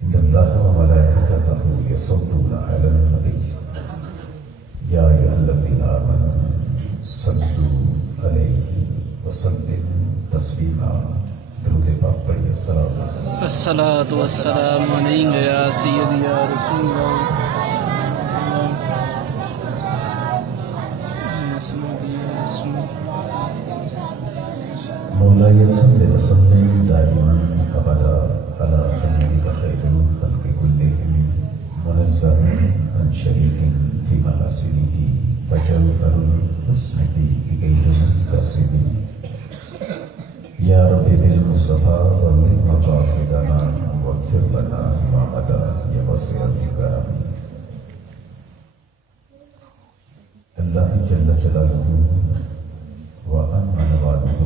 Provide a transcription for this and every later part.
إن الله وملائكته يصلون على النبي يا أيها الذين آمنوا صلوا عليه وسلموا تسليما. درود پاک پڑھیے. الصلاة والسلام علیک یا سیدی یا رسول اللہ. مولاي صل وسلم دائما ابدا على حبيبك خير الخلق كلهم منزه عن شريك في محاسنه وجوهر الحسن فيه غير منكسب. يا رب بالمصطفى بلغ مقاصدنا واغفر لنا ما مدى يا وسيع الكرم. اللہ جل جلالہ وعظم نواله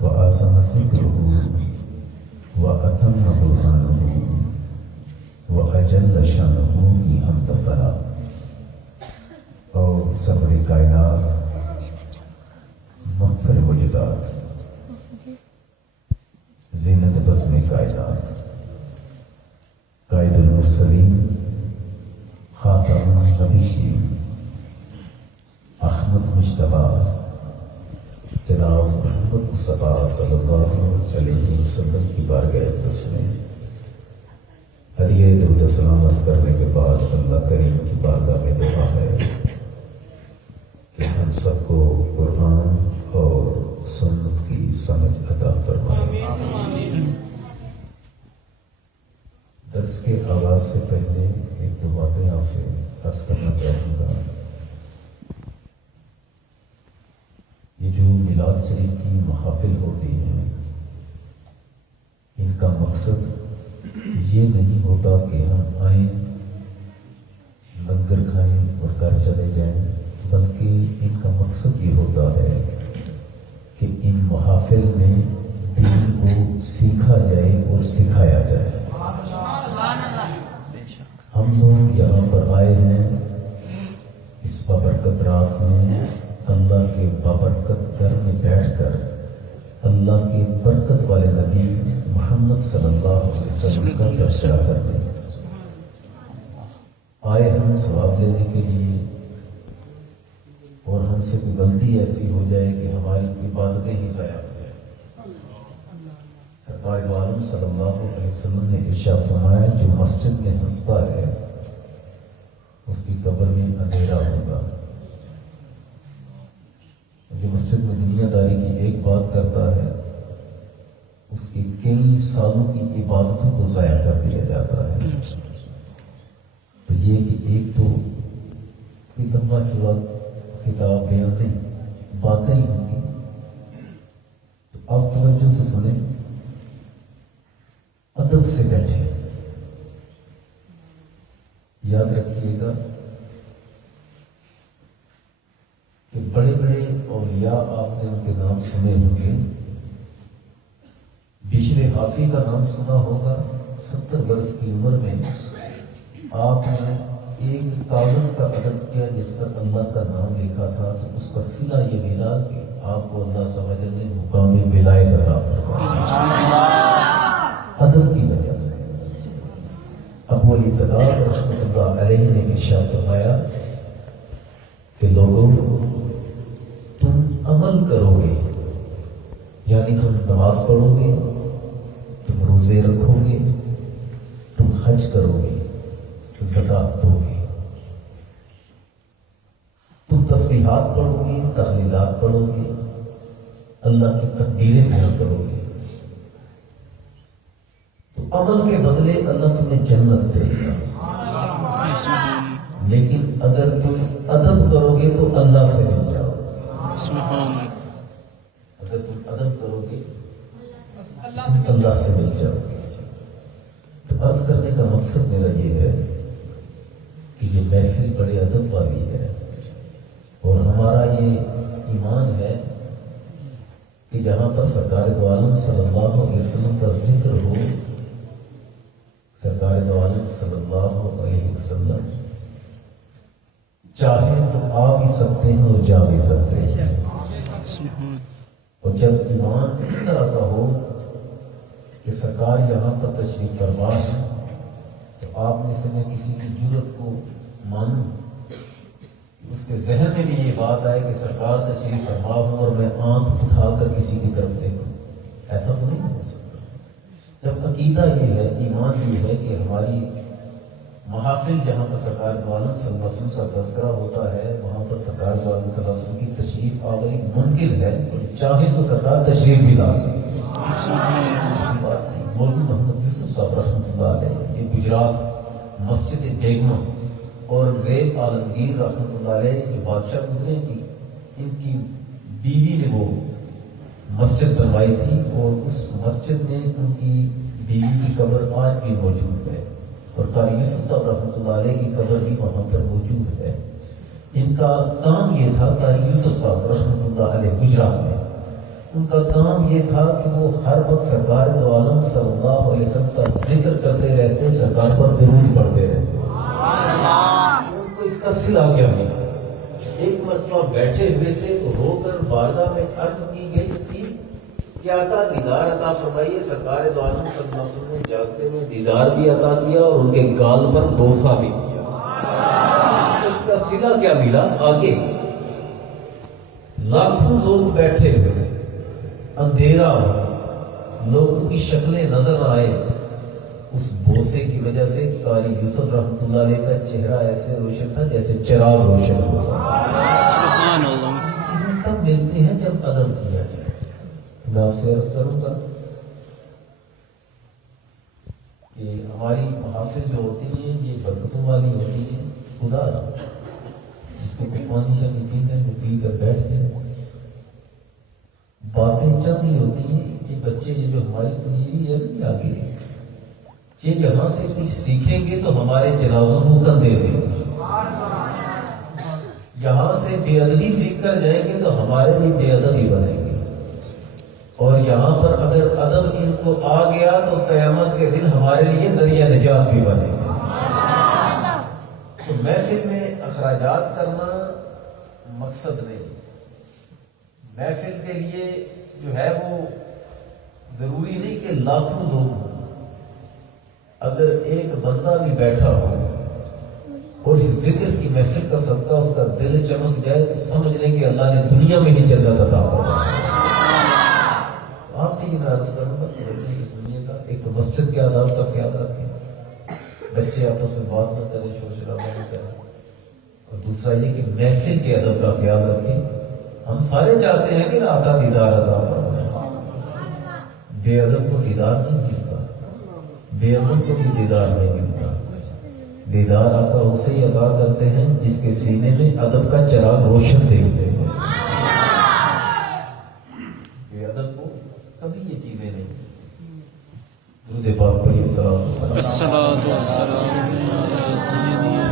وأعظم ذكره وأتم برهانه وأجل شانه بحمد ثناء. اور صبر کائنات، مغفر وجدات، زینت بزم کائنات، قائد المرسلین، خاتم النبیین، احمد مجتبی جناب محمد مصطفیٰ صلی اللہ علیہ وسلم کی بارگاہ اقدس میں ہدیہ درود و سلام عرض کرنے کے بعد اللہ کریم کی بارگاہ میں دعا ہے کہ ہم سب کو قرآن اور سنت کی سمجھ عطا فرمائے. درس کے آغاز سے پہلے ایک دو باتیں آپ سے عرض کرنا چاہوں گا. یہ جو میلاد شریف کی محافل ہوتی ہیں، ان کا مقصد یہ نہیں ہوتا کہ ہم آئیں، لنگر کھائیں اور گھر چلے جائیں، بلکہ ان کا مقصد یہ ہوتا ہے کہ ان محافل میں دین کو سیکھا جائے اور سکھایا جائے. ہم لوگ یہاں پر آئے ہیں اس بابرکت رات میں اللہ کے بابرکت گھر میں بیٹھ کر اللہ کے برکت والے نبی محمد صلی اللہ علیہ وسلم کا تذکرہ کرنے آئے. ہم ثواب لینے کے لیے، اور ہم سے کوئی غلطی ایسی ہو جائے کہ ہماری عبادتیں ہی ضائع ہو جائیں. سرکار عالم صلی اللہ علیہ وسلم نے ارشاد فرمایا جو مسجد میں ہنستا ہے اس کی قبر میں اندھیرا ہوگا، جو مسجد میں دنیا داری کی ایک بات کرتا ہے اس کی کئی سالوں کی عبادتوں کو ضائع کر دیا جاتا ہے. تو یہ کہ ایک تو لمبا چوڑا کتاب بیان نہیں، باتیں ہی ہوں گی، تو آپ توجہ سے سنیں، ادب سے بیٹھے. یاد رکھیے گا کہ بڑے بڑے اولیاء آپ نے ان کے نام سنے ہوں گے. بشر حافی کا نام سنا ہوگا. 70 برس کی عمر میں آپ نے ایک کاغذ کا ادب کیا جس پر اللہ کا نام لکھا تھا، تو اس کا صلہ یہ ملا کہ آپ کو اللہ سمجھ نے مقام ولایت عطا فرمایا ادب کی وجہ سے. ابو علی تغار رحمۃ اللہ علیہ نے ارشاد فرمایا کہ لوگوں تم عمل کرو گے، یعنی تم نماز پڑھو گے، تم روزے رکھو گے، تم حج کرو گے، زکات دو گے، تم تسبیحات پڑھو گے، تحلیلات پڑھو گے، اللہ کی تکبیریں بیان کرو گے، تو عمل کے بدلے اللہ تمہیں جنت دے گا. لیکن اگر تم ادب کرو گے تو اللہ سے مل جاؤ. اگر تم ادب کرو گے اللہ سے مل جاؤ گے. تو عرض کرنے کا مقصد میرا یہ ہے کہ یہ محفل بڑے ادب والی ہے، اور ہمارا یہ ایمان ہے کہ جہاں پر سرکار دو عالم صلی اللہ علیہ وسلم کا ذکر ہو، سرکار دو عالم صلی اللہ علیہ وسلم چاہے تو آ بھی سکتے ہیں اور جا بھی سکتے ہیں. اور جب ایمان اس طرح کا ہو کہ سرکار یہاں پر تشریف فرما ہے تو آپ میں سے میں کسی کی جرت کو مانوں، اس کے ذہن میں بھی یہ بات آئے کہ سرکار تشریف فرما ہوں اور میں آنکھ اٹھا کر کسی کی طرف دیکھوں، ایسا تو نہیں ہو سکتا۔ جب عقیدہ یہ ہے، ایمان یہ ہے کہ ہماری محافل جہاں پر سرکار دو عالم صلی اللہ علیہ وسلم کا تذکرہ ہوتا ہے، وہاں پر سرکار دو عالم صلی اللہ علیہ وسلم کی تشریف آوری ممکن ہے، اور چاہے تو سرکار تشریف بھی لا سکتے۔ ایسی بات نہیں۔ مولوی محمد یوسف صاحب رحمۃ اللہ علیہ یہ گجرات مسجد بیگمہ اور زیب عالمگیر رحمۃ اللہ علیہ جو بادشاہ گزرے تھی، ان کی بیوی نے وہ مسجد بنوائی تھی، اور اس مسجد میں ان کی بیوی کی قبر آج بھی موجود ہے، اور قاری یوسف صاحب رحمۃ اللہ علیہ کی قبر بھی وہاں پر موجود ہے۔ ان کا کام یہ تھا، قاری یوسف صاحب رحمۃ اللہ علیہ گجرات میں، ان کا کام یہ تھا کہ وہ ہر وقت سرکار دو عالم صلی اللہ علیہ وسلم کا ذکر کرتے رہتے، سرکار پر درود پڑھتے رہتے۔ ان کو اس کا صلہ کیا ملا؟ ایک مرتبہ بیٹھے ہوئے تھے تو ہو کر بارگاہ میں عرض کی گئی تھی کہ آقا دیدار عطا فرمائیے۔ سرکار دو عالم صلی اللہ علیہ وسلم نے جاگتے میں دیدار بھی عطا کیا اور ان کے گال پر بوسہ بھی کیا۔ اس کا صلہ کیا ملا؟ آگے لاکھوں لوگ بیٹھے ہوئے، اندھیرا ہو، لوگوں کی شکلیں نظر آئے، اس بوسے کی وجہ سے قاری یوسف رحمۃ اللہ علیہ کا چہرہ ایسے روشن تھا جیسے چراغ روشن ہوا۔ سبحان اللہ۔ چیزیں تب ملتی ہیں جب ادب کیا جائے۔ میں آپ سے عرض کروں گا کہ ہماری محافل جو ہوتی ہیں یہ برکتوں والی ہوتی ہیں، خدا جس کو پانی شانی پیتے ہیں وہ پی کر بیٹھ جائے، باتیں چند ہی ہوتی ہیں۔ یہ بچے یہ جو ہماری پنیری ہے یہ آگے یہ یہاں سے کچھ سیکھیں گے تو ہمارے جنازوں کو کندھے دیں گے، یہاں سے بے ادبی سیکھ کر جائیں گے تو ہمارے بھی بے ادب ہی بنیں گے، اور یہاں پر اگر ادب ان کو آ گیا تو قیامت کے دن ہمارے لیے ذریعہ نجات بھی بنے گا۔ تو محفل میں اخراجات کرنا مقصد نہیں، محفل کے لیے جو ہے وہ ضروری نہیں کہ لاکھوں لوگ ہوں، اگر ایک بندہ بھی بیٹھا ہو اور اس ذکر کی محفل کا صدقہ اس کا دل چمک جائے تو سمجھ لیں کہ اللہ نے دنیا میں ہی جنت عطا فرمائی۔ آپ سے یہ میں عرض کروں گا کہ سنیے گا، ایک تو مسجد کے آداب کا خیال رکھیں، بچے آپس میں بات نہ کریں، شور شرابہ نہ کریں، اور دوسرا یہ کہ محفل کے ادب کا خیال رکھیں۔ ہم سارے چاہتے ہیں کہ آقا دیدار عطا فرمائے، بے ادب کو دیدار نہیں ملتا، بے ادب کو بھی دیدار نہیں ملتا۔ دیدار آقا اسے ہی عطا کرتے ہیں جس کے سینے میں ادب کا چراغ روشن دیکھتے ہیں، بے ادب کو کبھی یہ چیزیں نہیں۔ درود پاک پڑھیے، الصلاۃ والسلام علی سیدنا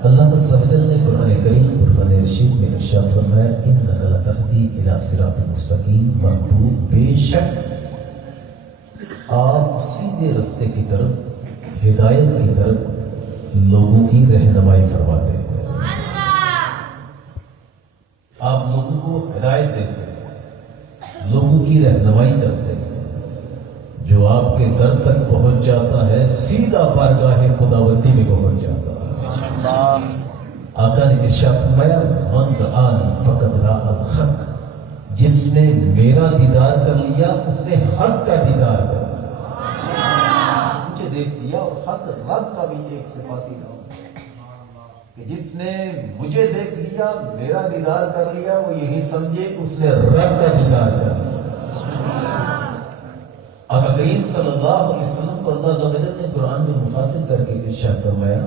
اللہ تعالی نے قرآن کریم قرآن ارشاد میں ارشاد فرمایا انک لتہدی الی صراط مستقیم، محبوب بے شک آپ سیدھے راستے کی طرف، ہدایت کی طرف لوگوں کی رہنمائی فرماتے ہیں، آپ لوگوں کو ہدایت دیتے ہیں، لوگوں کی رہنمائی کرتے ہیں، جو آپ کے در تک پہنچ جاتا ہے سیدھا بارگاہ خداوندی میں پہنچ جاتا ہے۔ آقا نے ارشاد فرمایا من رآنی فقد رأى الحق، جس نے میرا دیدار کر لیا اس نے حق کا دیدار کر لیا۔ مجھے دیکھ لیا، اور حق رب کا بھی ایک صفاتی نام ہے کہ جس نے مجھے دیکھ لیا، میرا دیدار کر لیا، وہ یہی سمجھے اس نے رب کا دیدار کر لیا۔ آقا کریم صلی اللہ علیہ وسلم کو اللہ عز و جل نے قرآن میں مخاطب کر کے ارشاد فرمایا،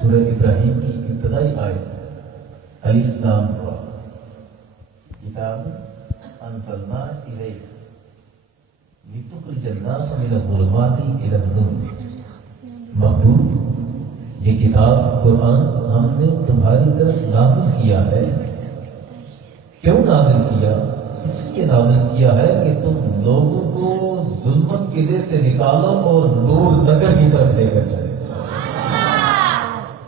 سورہ ابراہیم کی ابتدائی آیت الف لام را کتاب انزلنا الیک لتخرج الناس من الظلمات الی النور، محبوب یہ کتاب قرآن ہم نے تمہاری طرف نازل کیا ہے۔ کیوں نازل کیا؟ اس لیے نازل کیا ہے کہ تم لوگوں کو ظلمت کے دے سے نکالو اور نور نگر کی طرف لے کر چلے۔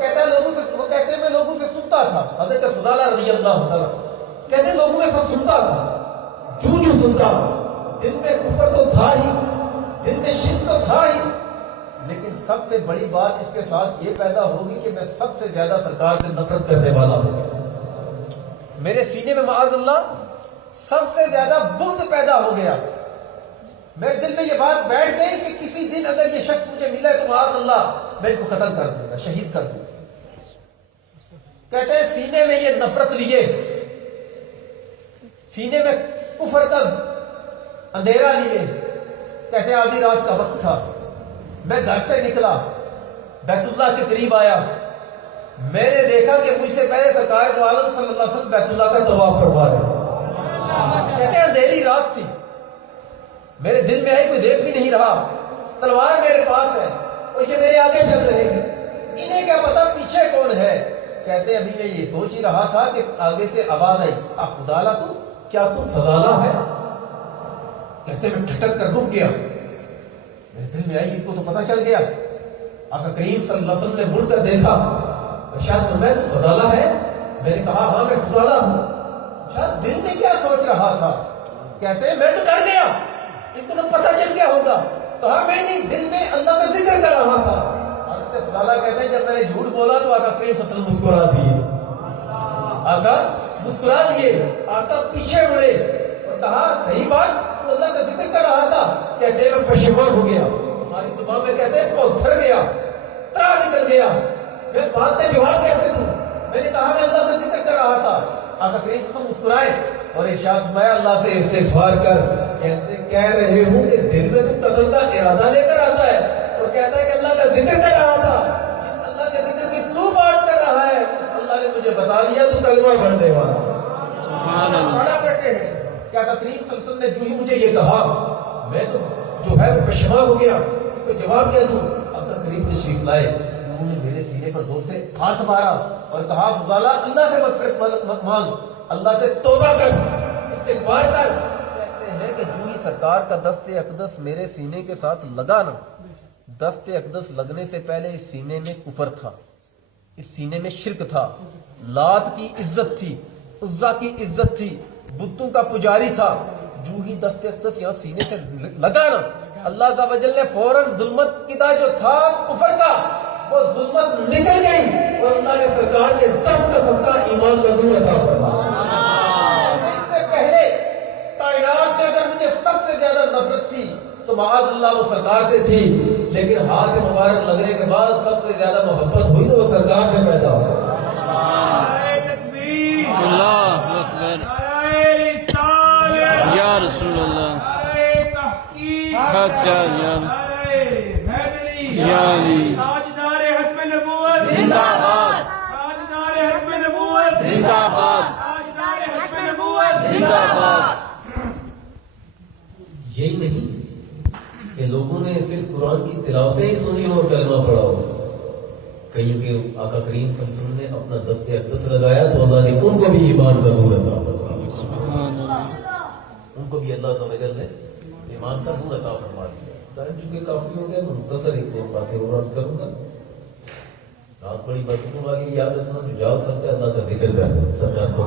کہتا ہے وہ کہتے ہیں میں لوگوں سے سنتا تھا، حضرت فضالہ رضی اللہ تعالیٰ کہتے ہیں لوگوں میں سب سنتا تھا، جو سنتا، دل میں کفر تو تھا ہی، دل میں شرک تو تھا ہی، لیکن سب سے بڑی بات اس کے ساتھ یہ پیدا ہوگی کہ میں سب سے زیادہ سرکار سے نفرت کرنے والا ہوں، میرے سینے میں معاذ اللہ سب سے زیادہ بغض پیدا ہو گیا، میرے دل میں یہ بات بیٹھ گئی کہ کسی دن اگر یہ شخص مجھے ملا تو معاذ اللہ میں ان کو قتل کر دوں گا، شہید کر دوں گا۔ کہتے ہیں سینے میں یہ نفرت لیے، سینے میں کفر کا اندھیرا لیے، کہتے ہیں آدھی رات کا وقت تھا، میں گھر سے نکلا، بیت اللہ کے قریب آیا، میں نے دیکھا کہ مجھ سے پہلے سرکار دو عالم صلی اللہ علیہ وسلم بیت اللہ کا طواف فرما رہے، کہتے ہیں اندھیری رات تھی، میرے دل میں آئی کوئی دیکھ بھی نہیں رہا، تلوار میرے پاس ہے اور یہ میرے آگے چل رہے ہیں، انہیں کیا پتا پیچھے کون ہے۔ کہتے ہیں ابھی میں یہ سوچ ہی رہا تھا کہ آگے سے آواز آئی، خدالہ تو کیا تو فضالہ ہے؟ کہتے میں ٹھٹک کر رک گیا، میرے دل میں آئی ان کو تو پتا چل گیا، آقا کریم صلی اللہ علیہ وسلم نے مڑ کر دیکھا، ارشاد فرمایا تو فضالہ ہے؟ میں نے کہا ہاں میں فضالہ ہوں۔ شاید دل میں کیا سوچ رہا تھا؟ کہتے ہیں میں تو ڈر گیا، ان کو تو پتہ چل گیا ہوگا، کہا میں نہیں، دل میں اللہ کا ذکر کر رہا تھا۔ حضرت فضالہ کہتے ہیں جب میں نے جھوٹ بولا تو آقا کریم صلی اللہ علیہ وسلم مسکرا دیے، آقا مسکرا دیے، آقا پیچھے مڑے اور کہا صحیح بات تو اللہ کا ذکر کر رہا تھا؟ کہتے ہیں میں پشیمان ہو گیا، ہماری زبان میں کہتے ہیں پتھر گیا، ترا نکل گیا، میں بات کا جواب کیسے دوں؟ میں نے کہا میں اللہ کا ذکر کر رہا تھا۔ آقا کریم صلی اللہ علیہ وسلم مسکرائے اور ارشاد فرمایا اللہ سے استغفار کر، کیسے کہہ رہے ہوں کہ دل میں تو قتل کا ارادہ لے کر آتا ہے اور کہتا ہے کہ اللہ کا ذکر کر رہا تھا، جس اللہ کے ذکر کی تو بات کر رہا ہے اس اللہ نے مجھے بتا دیا تو کلمہ پڑھنے والا۔ سبحان اللہ پڑھا کرتے ہیں کہ آقا کریم صلی اللہ علیہ وسلم نے جو ہی مجھے یہ کہا میں تو جو ہے پشیمان ہو گیا، تو جواب کیا دوں؟ آقا کریم تشریف لائے، انہوں نے میرے سینے پر زور سے ہاتھ مارا اور کہا فضالہ اللہ سے مغفرت مانگ، اللہ سے توبہ کر، استغفار کر۔ کہتے ہیں کہ جو ہی سرکار کا دست اقدس میرے سینے کے ساتھ لگا نا، دست اقدس لگنے سے پہلے اس سینے میں کفر تھا، اس سینے میں شرک تھا، لات کی عزت تھی، عزا کی عزت تھی، بتوں کا پجاری تھا۔ جو ہی دست اقدس یہاں سینے سے لگا نا، اللہ عز و جل نے فوراً ظلمت کا جو تھا کفر کا وہ ظلمت نکل گئی اور اللہ نے سرکار کے دست کا صدقہ ایمان کا نور عطا فرمایا۔ اس سے پہلے کائنات میں اگر مجھے سب سے زیادہ نفرت تھی تو معاذ اللہ وہ سرکار سے تھی، لیکن ہاتھ مبارک لگنے کے بعد سب سے زیادہ محبت ہوئی تو وہ سرکار سے پیدا ہوئی۔ اللہ اکبر، یا رسول اللہ، حق چاہیے یا علی، تاجدار ختم نبوت زندہ باد، تاجدار ختم نبوت زندہ باد، تاجدار ختم نبوت زندہ باد۔ یہی نہیں کہ لوگوں نے صرف قرآن کی تلاوتیں ہی سنی ہو اور کلمہ پڑھا ہو، کئیوں کے آقا کریم صلی اللہ علیہ وسلم نے اپنا دست اقدس لگایا تو اللہ نے ان کو بھی ایمان کا نور عطا فرمایا، سبحان اللہ، ان کو بھی اللہ عز و جل نے ایمان کا نور عطا فرما دیا۔ ٹائم چونکہ کافی ہو گیا، میں مختصر ایک دو باتیں اور عرض کروں گا۔ رات بڑی برکتوں والی یاد رکھنا، جو جاگ سکتا ہے اللہ کا ذکر کر، سرکار کو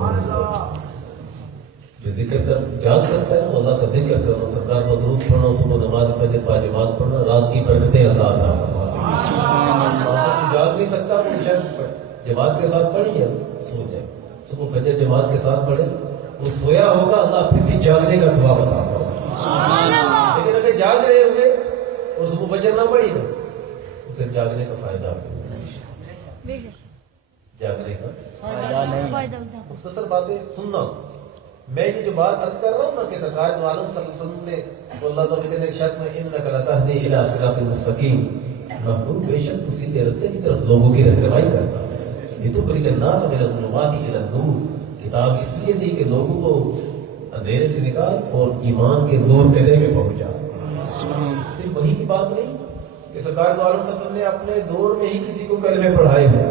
جو ذکر کر جاگ سکتا ہے وہ اللہ کا ذکر کرنا، سرکار کو درود پڑھنا، صبح نماز فجر پاجمات پڑھنا، رات کی برکتیں اللہ عطا فرما۔ سبحان اللہ، جاگ نہیں سکتا وہ شاید جماعت کے ساتھ پڑھی ہے، سو جائے، صبح فجر جماعت کے ساتھ پڑھے، وہ سویا ہوگا اللہ پھر بھی جاگنے کا ثواب عطا فرمائے۔ سبحان اللہ، لیکن اگر جاگ رہے ہوں گے اور صبح فجر نہ پڑھی نا تو پھر جاگنے کا فائدہ نہیں، جاگنے کا مختصر باتیں سننا۔ میں یہ جو بات عرض کر رہا ہوں نا کہ سرکار دو عالم صلی اللہ علیہ وسلم نے تو اللہ تعالیٰ نے ارشاد میں انک لتہدی الی صراط مستقیم، محبوب بے شک تو سیدھے راستے کی طرف لوگوں کی رہنمائی کرتا ہے، لتخرج الناس من الظلمات الی النور، کتاب اس لیے دی کہ لوگوں کو اندھیرے سے نکال اور ایمان کے نور قدرے میں پہنچا۔ صرف وہی کی بات نہیں کہ سرکار دو عالم صلی اللہ علیہ وسلم نے اپنے دور میں ہی کسی کو کلمے پڑھائے ہوں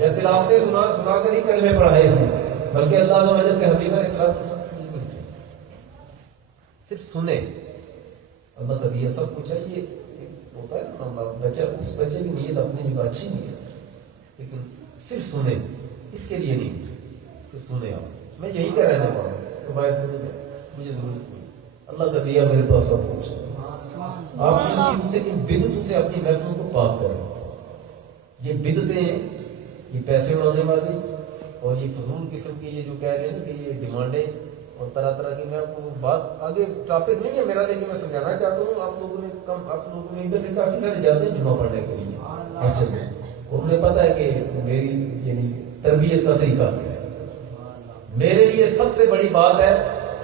یا تلاوتیں سنا کر ہی کلمے پڑھائے ہوں، بلکہ اللہ عز و جل کے حبیب علیہ الصلوۃ والسلام صرف سنے، اللہ کا دیا سب کچھ ہے۔ یہ ہوتا ہے نا بچہ، اس بچے کی نیت اپنی جگہ اچھی نہیں ہے، لیکن صرف سنیں، اس کے لیے نہیں، صرف سنیں آپ، میں یہی کہہ رہنا پڑا تو باہر سنیں مجھے ضرورت نہیں، اللہ کا دیا میرے پاس سب کچھ ہے۔ آپ ان چیزوں سے، ان بدعتوں سے اپنی محفلوں کو پاک کریں۔ یہ بدعتیں، یہ پیسے اڑانے والی اور یہ فضول قسم کی، یہ جو کہہ رہے ہیں کہ یہ ڈیمانڈیں اور طرح طرح کی، میں آپ کو بات آگے ٹاپک نہیں ہے میرا، لیکن میں سمجھانا چاہتا ہوں آپ لوگوں نے ادھر سے کافی سارے جاتے ہیں جمعہ پڑھنے کے لیے مسجد میں، اور انہیں پتا ہے کہ میری یعنی تربیت کا طریقہ کیا ہے۔ میرے لیے سب سے بڑی بات ہے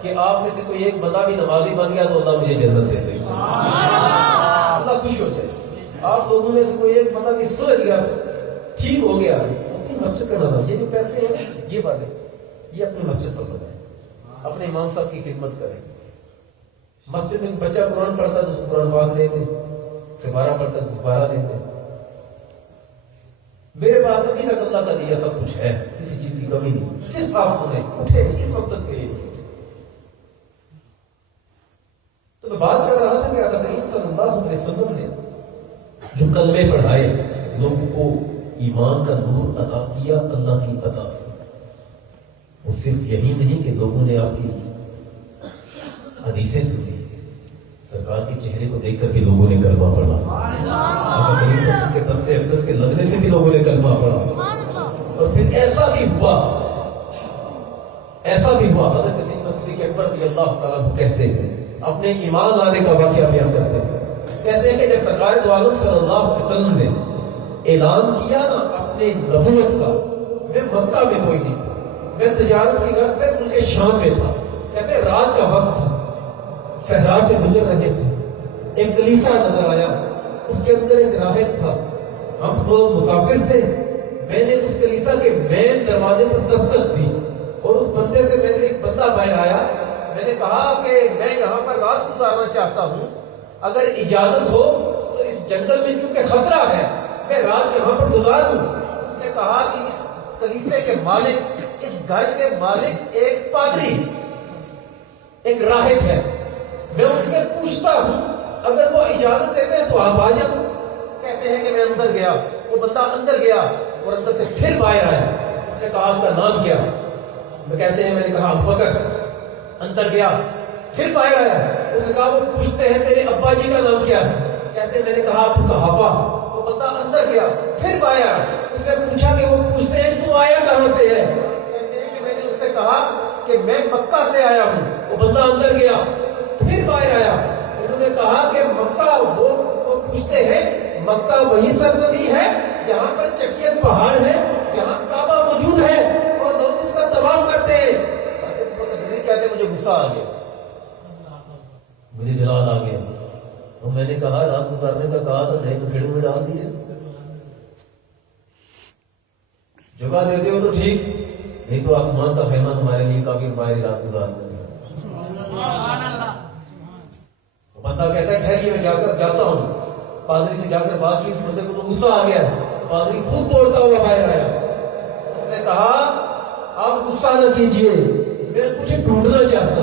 کہ آپ میں سے کوئی ایک بندہ بھی نمازی بن گیا تو اللہ مجھے جنت دے دے، اللہ خوش ہو جائے۔ آپ لوگوں میں سے کوئی ایک بندہ بھی سلجھ گیا، ٹھیک ہو گیا، اپنی مسجد کا نظر، یہ جو پیسے ہیں یہ باتیں یہ اپنی مسجد پر لگائیں، اپنے امام صاحب کی خدمت کریں۔ مسجد میں بچہ قرآن پڑھتا ہے تو اس کو قرآن پاک دے دیں، سپارہ پڑھتا ہے تو سپارہ دے دیں۔ میرے پاس ابھی تک اللہ کا دیا سب کچھ ہے، کسی چیز کی کمی نہیں، صرف آپ سنیں، اٹھیں اس مقصد کے لیے۔ تو میں بات کر رہا تھا کہ آقا کریم صلی اللہ علیہ وسلم نے جو کلمے پڑھائے، لوگوں کو ایمان کا نور عطا کیا اللہ کی عطا سے۔ وہ صرف یہی نہیں کہ لوگوں نے آپ کی حدیثیں سنی، سرکار کے چہرے کو دیکھ کر بھی لوگوں نے کلمہ پڑھا، آقا کریم صلی اللہ علیہ وسلم کے دست اقدس کے لگنے سے بھی لوگوں نے کلمہ پڑھا۔ اور پھر ایسا بھی ہوا حضرت سیدنا صدیق اکبر رضی اللہ تعالیٰ کو کہتے ہیں، اپنے ایمان لانے کا واقعہ بیان کرتے ہیں، کہتے ہیں کہ جب سرکار دو عالم صلی اللہ علیہ وسلم نے اعلان کیا نا اپنے نبوت کا، میں مکہ میں کوئی نہیں تھا، میں تجارت کی غرض سے ملک شام میں تھا۔ کہتے ہیں رات کا وقت تھا، صحرا سے گزر رہے تھے، ایک کلیسا نظر آیا، اس کے اندر ایک راہب تھا، ہم لوگ مسافر تھے۔ میں نے اس کلیسا کے مین دروازے پر دستک دی اور اس بندے سے میں نے ایک بندہ باہر آیا، میں نے کہا کہ میں یہاں پر رات گزارنا چاہتا ہوں، اگر اجازت ہو تو اس جنگل میں چونکہ خطرہ ہے میں رات یہاں پر گزاروں۔ اس نے کہا کہ اس کلیسے کے مالک، اس گھر کے مالک ایک پادری، ایک راہب ہے، میں ان سے پوچھتا ہوں اگر وہ اجازت دیتے ہیں تو آپ آ جاؤ۔ کہتے ہیں کہ میں اندر گیا، وہ بندہ اندر گیا اور اندر سے پھر باہر آیا۔ اس نے کہا آپ کا نام کیا؟ کہتے ہیں میں نے کہا ابوبکر۔ اندر گیا پھر باہر آیا، اس نے کہا وہ پوچھتے ہیں تیرے ابا جی کا نام کیا ہے؟ کہتے ہیں میں نے کہا ابو قحافہ۔ وہ بندہ اندر گیا پھر باہر آیا، اس نے پوچھا کہ وہ پوچھتے ہیں تو آیا کہاں سے ہے؟ کہتے ہیں کہ میں نے اس سے کہا کہ میں مکہ سے آیا ہوں۔ وہ بندہ اندر گیا پھر باہر آیا، انہوں نے کہا کہ مکہ، وہ پوچھتے ہیں مکہ وہی سرزمین ہے جہاں پر چٹین پہاڑ ہے، جہاں کعبہ موجود ہے اور لوگ اس کا طواف کرتے ہیں۔ کہتے ہیں مجھے غصہ آ گیا، مجھے جلال آ گیا، اور میں نے کہا رات گزارنے کا کہا تھا، دیکھ بھیڑوں میں ڈال دیے، جگہ دیتے ہو تو ٹھیک، نہیں تو آسمان کا خیمہ ہمارے لیے کافی، ہماری رات گزارنے سے۔ بندہ کہتا ہے ٹھہریے میں جا کر جاتا ہوں، پادری سے جا کر بات کی، اس بندے کو تو غصہ آ گیا، پادری خود توڑتا ہوا باہر آیا۔ اس نے کہا آپ غصہ نہ کیجیے، میں کچھ ڈھونڈنا چاہتا،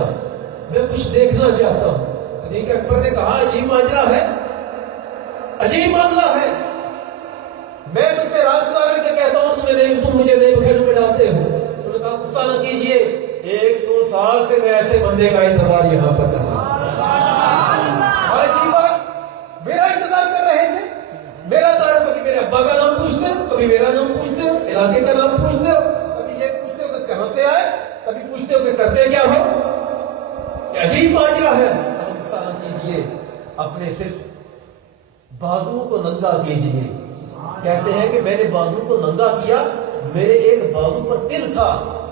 میں کچھ دیکھنا چاہتا ہوں۔ صدیق اکبر نے کہا عجیب ماجرا ہے، عجیب معاملہ ہے، میں تم سے رات گزارنے کے کہتا ہوں، تم مجھے نئے بکھیروں میں ڈالتے ہو۔ انہوں نے کہا غصہ نہ کیجیے، 100 سال سے میں ایسے بندے کا انتظار یہاں پر کر رہا ہوں۔ میرا انتظار کر رہے تھے، میرا تعارف، کبھی میرے ابا کا نام پوچھتے ہو، کبھی میرا نام پوچھتے ہو، علاقے کا نام پوچھتے ہو، کبھی یہ پوچھتے ہو کہ کہاں سے آئے، کبھی پوچھتے ہو کہ کرتے کیا ہو، کہ عجیب ماجرا ہے۔ غصہ نہ کیجیے، اپنے صرف بازو کو ننگا کیجیے۔ کہتے ہیں کہ میں نے بازو کو ننگا کیا، میرے ایک بازو پر تل تھا،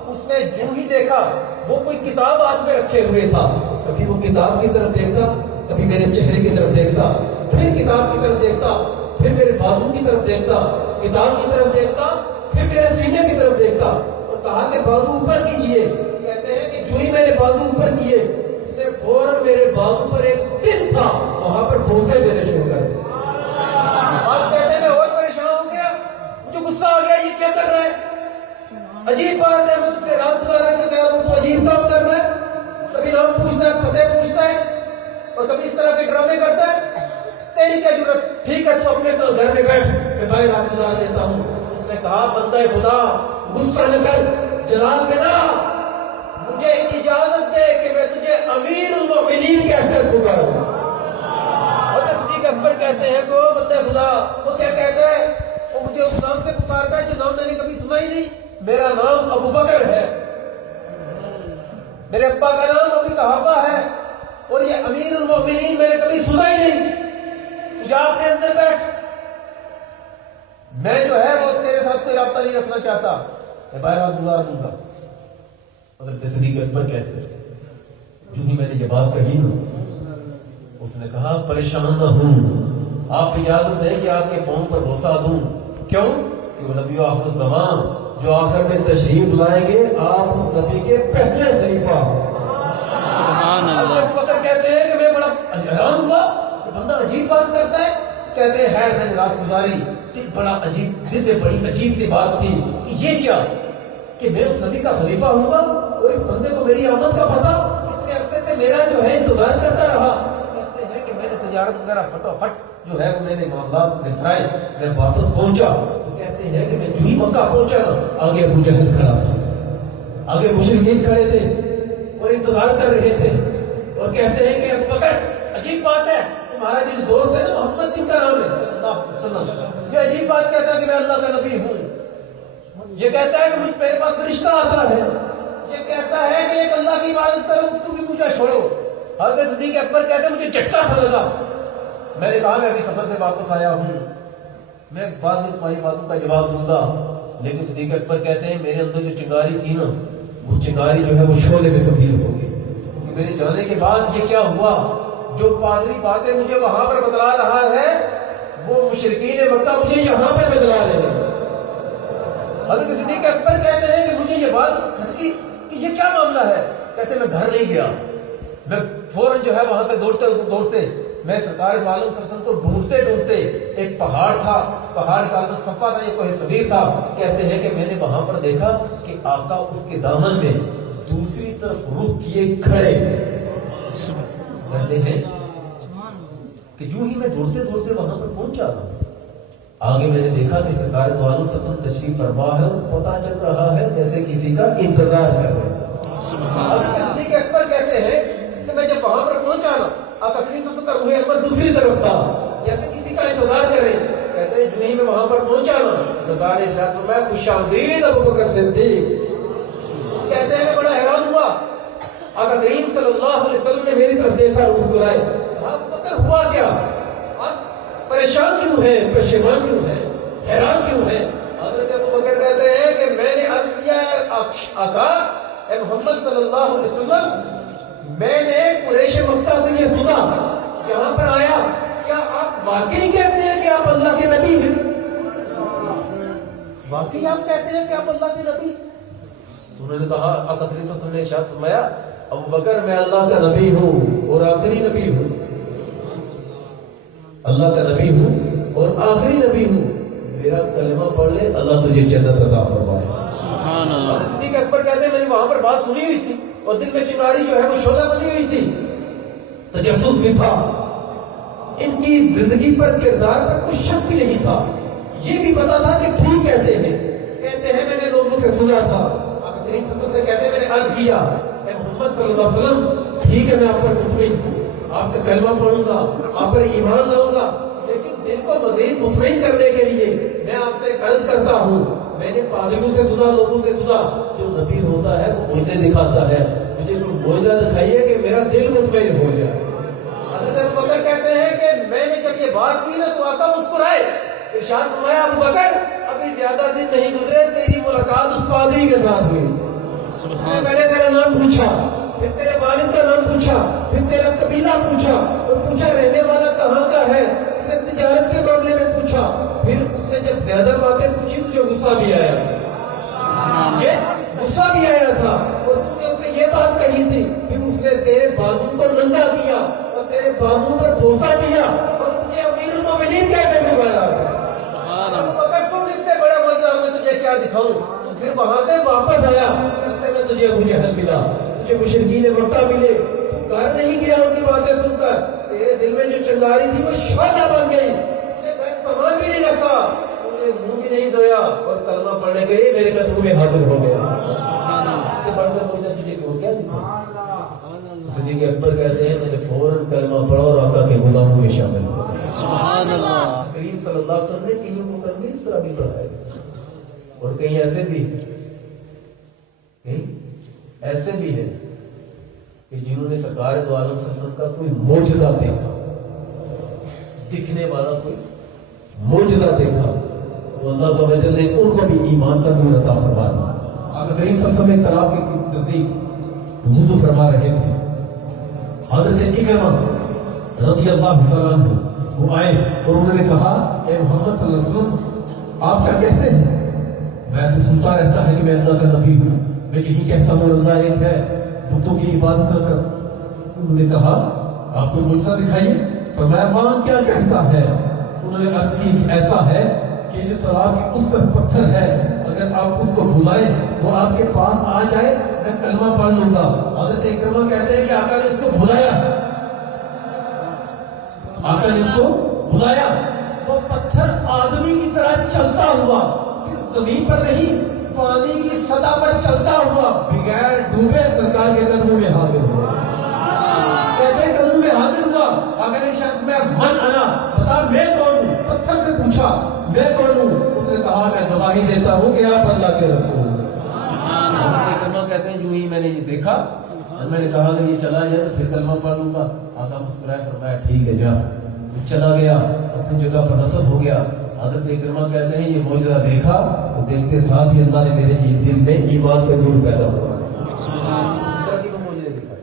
اس نے جو ہی دیکھا وہ کوئی کتاب ہاتھ میں رکھے ہوئے تھا، کبھی وہ کتاب کی طرف دیکھتا، کبھی میرے چہرے کی طرف دیکھتا، پھر کتاب کی طرف دیکھتا، پھر میرے بازو کی طرف دیکھتا، کتاب کی طرف دیکھتا، پھر میرے سینے کی طرف دیکھتا، اور کہا کہ بازو اوپر کیجئے۔ کہتے ہیں کہ جو ہی میں نے بازو اوپر کیے، اس نے فوراً میرے بازو پر ایک تل تھا، وہاں پر بوسے دینے شروع کر دیے۔ آپ کہتے ہیں میں اور پریشان ہو گیا، مجھے غصہ آ گیا، یہ کیا کر رہا ہے، عجیب بات ہے، میں تم سے رات گزارنے کا کہہ رہا ہوں تو عجیب کام کر رہا ہے، کبھی نام پوچھتا ہے، فتح پوچھتا ہے، اور کبھی اس طرح کے ڈرامے کرتا ہے۔ تیری کیا ضرورت، ٹھیک ہے تو اپنے گھر میں بیٹھ، میں باہر رات گزار دیتا ہوں۔ اس نے نے کہا بندہ خدا غصہ نہ کر، جلال بنا، مجھے اجازت دے کہ میں تجھے امیر المؤمنین کہہ کر پکاروں۔ حضرت صدیق اکبر کہتے ہیں کہ وہ بندہ خدا، وہ کیا کہتا ہے؟ وہ مجھے اس نام سے پکارتا ہے جو نام میں نے کبھی سنا ہی نہیں، میرا نام ابو بکر ہے، میرے ابا کا نام ابو قحافہ ہے، اور یہ امیر المؤمنین میں نے کبھی سنا ہی نہیں۔ تو جا اپنے اندر بیٹھ، میں جو ہے وہ تیرے ساتھ کوئی رابطہ نہیں رکھنا چاہتا، میں باہر گزار دوں گا۔ حضرت صدیق اکبر کہتے ہیں جو ہی میں نے یہ بات کہی نا، اس نے کہا پریشان نہ ہوں، آپ اجازت دیں کہ آپ کے قوم پر بوسہ دوں۔ کیوں؟ کہ وہ نبی آخر الزمان جو آخر میں تشریف لائیں گے، آپ اس نبی کے پہلے خلیفہ۔ سبحان اللہ۔ ابو بکر کہتے ہیں کہ میں بڑا حیران ہوا کہ بندہ عجیب بات کرتا ہے۔ کہتے ہیں میں نے رات گزاری، بڑا عجیب، دل میں بڑی عجیب سی بات تھی کہ یہ کیا کہ میں اس نبی کا خلیفہ ہوں گا اور اس بندے کو میری آمد کا پتہ اتنے عرصے سے میرا جو ہے انتظار کرتا رہا۔ کہتے ہیں کہ میں نے تجارت وغیرہ فٹافٹ جو ہے وہ میں نے معاملات نپٹائے، میں واپس پہنچا تو کہتے ہیں کہ میں جو ہی مکہ پہنچا نا، آگے ابو جہل کھڑا تھا، آگے مشرکین کھڑے تھے اور انتظار کر رہے تھے، اور کہتے ہیں کہ ابو بکر عجیب بات ہے، تمہارا جن دوست ہے نا محمد جن کا نام ہے صلی اللہ علیہ وسلم، یہ عجیب بات کہتا ہے کہ میں اللہ کا نبی ہوں، یہ کہتا ہے کہ مجھ میرے پاس فرشتہ آتا ہے، یہ کہتا ہے کہ ایک اللہ کی عبادت کرو، تم بھی مجھے چھوڑو۔ حضرت صدیق اکبر کہتے ہیں مجھے جھٹکا سا لگا، میں نے کہا میں ابھی سفر سے واپس آیا ہوں، میں بعد میں تمہاری باتوں کا جواب دوں گا، لیکن صدیق اکبر کہتے ہیں میرے اندر جو چنگاری تھی نا، وہ چنگاری جو ہے وہ شعلے میں تبدیل ہو گئی، کیونکہ میرے جانے کے بعد یہ کیا ہوا، جو پادری باتیں مجھے وہاں پر بتلا رہا ہے وہ مشرکین مکہ مجھے یہاں پر بتلا رہے ہیں۔ حضرت صدیق اکبر کہتے ہیں کہ مجھے یہ بات کھٹکی کہ یہ کیا معاملہ ہے۔ کہتے ہیں میں گھر نہیں گیا، میں فوراً جو ہے وہاں سے دوڑتے میں سرکار دو عالم صلی اللہ علیہ وسلم کو ڈھونڈتے ایک پہاڑ تھا، پہاڑ کا نام صفا تھا، یہ کوہ صغیر تھا۔ کہتے ہیں کہ میں نے وہاں پر دیکھا کہ آقا اس کے دامن میں دوسری طرف رخ کیے کھڑے، کہتے ہیں کہ جو ہی میں دوڑتے وہاں پر پہنچا، آگے میں نے دیکھا کہ سرکار دو عالم صلی اللہ علیہ وسلم تشریف فرما ہے، پتہ چل رہا ہے جیسے کسی کا انتظار کر رہے ہیں۔ حضرت صدیق اکبر کہتے ہیں کہ میں جب وہاں پر پہنچا نا، آقا کریم صلی اللہ علیہ وسلم کا روح انور دوسری طرف تھا، جیسے کسی کا انتظار کر رہے ہیں۔ کہتے ہیں جو ہی میں وہاں پر پہنچا نا، سرکار نے ارشاد فرمایا خوش آمدید ابو بکر صدیق۔ کہتے ہیں میں بڑا حیران ہوا، آقا کریم صلی اللہ علیہ وسلم نے میری طرف دیکھا، مسکرائے، ابو بکر ہوا کیا، آپ پریشان کیوں ہیں، پشیمان کیوں ہیں، حیران کیوں ہیں؟ حضرت ابو بکر کہتے ہیں کہ میں نے عرض کیا ہے آقا اے محمد صلی اللہ علیہ وسلم، میں نے قریش مکہ سے یہ سنا، یہاں پر آیا، کیا آپ واقعی کہتے ہیں کہ آپ اللہ کے نبی ہیں؟ واقعی آپ کہتے ہیں کہ آپ اللہ کے نبی؟ انہوں نے کہا، آقا کریم صلی اللہ علیہ وسلم نے ارشاد فرمایا ابو بکر میں اللہ کا نبی ہوں اور آخری نبی ہوں، اللہ کا نبی ہوں اور آخری نبی ہوں، میرا کلمہ پڑھ لے اللہ تجھے جنت عطا فرمائے۔ سبحان اللہ۔ صدیق اکبر کہتے ہیں میں نے وہاں پر بات سنی ہوئی تھی اور دل میں چنگاری جو ہے وہ شعلہ بنی ہوئی تھی، تجسس بھی تھا، ان کی زندگی پر کردار پر کوئی شک بھی نہیں تھا، یہ بھی پتا تھا کہ ٹھیک کہتے ہیں۔ کہتے ہیں میں نے لوگوں سے سنا تھا، آپ کریم صلی اللہ علیہ وسلم سے کہتے ہیں میں نے عرض کیا اے محمد صلی اللہ علیہ وسلم ٹھیک ہے میں آپ پر مطمئن ہوں، آپ کا کلمہ پڑھوں گا، آپ پر ایمان لاؤں گا، لیکن دل کو مزید مطمئن کرنے کے لیے میں آپ سے عرض کرتا ہوں، میں نے پادریوں سے سنا، لوگوں سے سنا، جو نبی ہوتا ہے وہ معجزے دکھاتا ہے، مجھے کوئی معجزہ دکھائیے کہ میرا دل مطمئن ہو جائے۔ حضرت ابو بکر کہتے ہیں کہ میں نے جب یہ بات کی نا تو آقا مسکرائے، ارشاد فرمایا ابو بکر ابھی زیادہ دن نہیں گزرے تیری ملاقات اس پادری کے ساتھ ہوئی، اس نے پہلے تیرا نام پوچھا، پھر تیرے والد کا نام پوچھا، پھر تیرا قبیلہ پوچھا، اور پوچھا رہنے والا کہاں کا ہے، اسے تجارت کے معاملے میں پوچھا، پھر اس نے جب زیادہ باتیں پوچھی تجھے غصہ بھی آیا، غصہ بھی آیا تھا، اور تو نے اسے یہ بات کہی تھی، پھر اس نے تیرے بازو کو ننگا کیا اور تیرے بازو پر بوسہ دیا اور تجھے امیر المومنین کہتے ہوئے بولا۔ ابو بکر سن اس سے بڑا معجزہ میں تجھے کیا دکھاؤں؟ تو پھر وہاں سے واپس آیا، راستے میں تجھے ابو جہل ملا، تجھے مشرکین مکہ ملے، تو گھر نہیں گیا ان کی باتیں سن کر، تیرے دل میں جو چنگاری تھی وہ شعلہ بن گئی، تجھے گھر سامان بھی نہیں رکھا، نے منہ بھی نہیں دھویا اور کلمہ پڑھنے گئے میرے قدموں میں حاضر ہو گیا. اس سے بڑھ کر مجھے تجھے وہ کیا دکھا. صدیق اکبر کہتے ہیں میں نے فوراً کلمہ پڑھا اور آقا کے غلاموں میں شامل ہو گیا. سبحان اللہ. کریم صلی اللہ علیہ وسلم نے کئیوں کو کر اس طرح بھی پڑھایا گیا. اور کہیں ایسے بھی ہے کہ جنہوں نے سرکار دو عالم صلی اللہ علیہ وسلم کا کوئی معجزہ دیکھا, دکھنے والا کوئی معجزہ دیکھا, تو اللہ عز و جل نے ان کو بھی ایمان کا نور عطا فرمایا. آقا کریم صلی اللہ علیہ وسلم ایک تالاب کے نزدیک وضو فرما رہے تھے. حضرت اکرمہ رضی اللہ تعالیٰ عنہ وہ آئے اور انہوں نے کہا اے محمد صلی اللہ علیہ وسلم آپ کیا کہتے ہیں؟ میں تو سنتا رہتا ہے کہ میں اللہ کا نبی ہوں, میں یہی کہتا ہوں اللہ ایک ہے, بتوں کی عبادت نہ کر. انہوں نے کہا آپ کو معجزہ دکھائیے. فرمایا وہاں کیا کہتا ہے؟ انہوں نے عرض کی ایسا ہے کہ جو تالاب کے اس پر پتھر ہے اگر آپ اس کو بلائیں وہ آپ کے پاس آ جائے میں کلمہ پڑھ لوں گا. حضرت اکرمہ کہتے ہیں کہ آقا نے اس کو بلایا, آقا نے اس کو بلایا, وہ پتھر آدمی کی طرح چلتا ہوا, صرف زمین پر نہیں پانی کی سطح پر چلتا ہوا بغیر ڈوبے سرکار کے قدموں میں حاضر ہوا. کہتے ہیں قدموں میں حاضر ہوا. آقا نے شخص میں من آنا بتا میں کون ہوں, پتھر سے پوچھا میں کون ہوں. اس نے کہا میں گواہی دیتا ہوں کہ آپ اللہ کے رسول. کلمہ کہتے ہیں جو ہی میں نے یہ دیکھا میں نے کہا کہ یہ چلا جائے تو پھر کلمہ پڑھ لوں گا. آقا مسکرائے فرمایا ٹھیک ہے جا. چلا گیا اپنی جگہ پر نصب ہو گیا. حضرت اکرمہ کہتے ہیں یہ معجزہ دیکھا تو دیکھتے ساتھ ہی اللہ نے میرے دل میں ایمان کا نور پیدا ہوا. اس طرح کی وہ معجزے دکھائے.